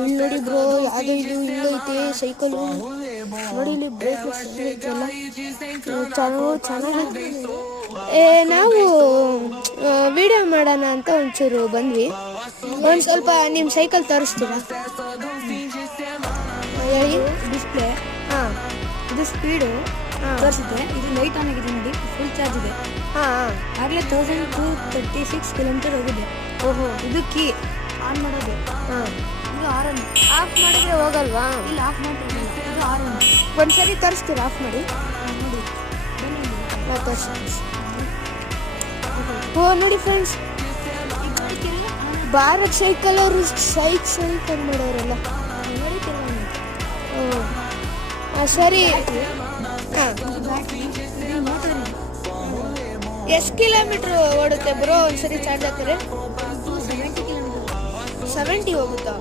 ಇಲ್ಲಿ ನೋಡಿ ಬ್ರೋ, ಯಾವುದೋ ಇದು ಹಿಂಗೈತೆ ಸೈಕಲು. ನೋಡಿ ಇಲ್ಲಿ ಬ್ರೇಕ್ ಐತಲ್ಲ, ಚೆನ್ನಾಗಿ. ನಾವು ವಿಡಿಯೋ ಮಾಡೋಣ ಅಂತ ಒಂಚೂರು ಬಂದ್ವಿ. ಒಂದು ಸ್ವಲ್ಪ ನಿಮ್ಮ ಸೈಕಲ್ ತೋರಿಸ್ತೀರಾ? ಹೇಳಿ. ಡಿಸ್ಪ್ಲೇ, ಹಾಂ, ಇದು ಸ್ಪೀಡು ತೋರಿಸುತ್ತೆ. ಇದು ಲೈಟ್ ಆನ್ ಆಗಿದೆ ನೋಡಿ, ಫುಲ್ ಚಾರ್ಜ್ ಇದೆ. ಆಗಲೇ 1236 ಕಿಲೋಮೀಟರ್ ಹೋಗಿದೆ. ಓಹೋ, ಇದು ಕೀ ಆನ್ ಮಾಡೋದು. ಇದು ಆರನ್. ಆಫ್ ಮಾಡಿದ್ರೆ ಹೋಗಲ್ವಾ? ಇಲ್ಲ, ಆಫ್ ಮಾಡಿಲ್ಲ. ಇದು ಆರನ್. ಒಂದ್ಸರಿ ತೋರಿಸ್ತೀರಾ ಆಫ್ ಮಾಡಿ? ನೋಡಿ, ಬನ್ನಿ ತೋರಿಸಿ. ಓ ನೋಡಿ ಫ್ರೆಂಡ್ಸ್, ಭಾರತ್ ಸೈಕಲ್ ಅವರು ಸೈಕಲ್ ಮಾಡೋರಲ್ಲ. ನೋಡಿ ಸರಿ. ಮೋಟರ್ ಎಷ್ಟು ಕಿಲೋಮೀಟ್ರ್ ಓಡುತ್ತೆ ಬ್ರೋ ಒಂದ್ಸರಿ ಚಾರ್ಜ್ ಹಾಕಿದ್ರೆ? 70 ಕಿಲೋಮೀಟರ್. 70 ಹೋಗುತ್ತಾ?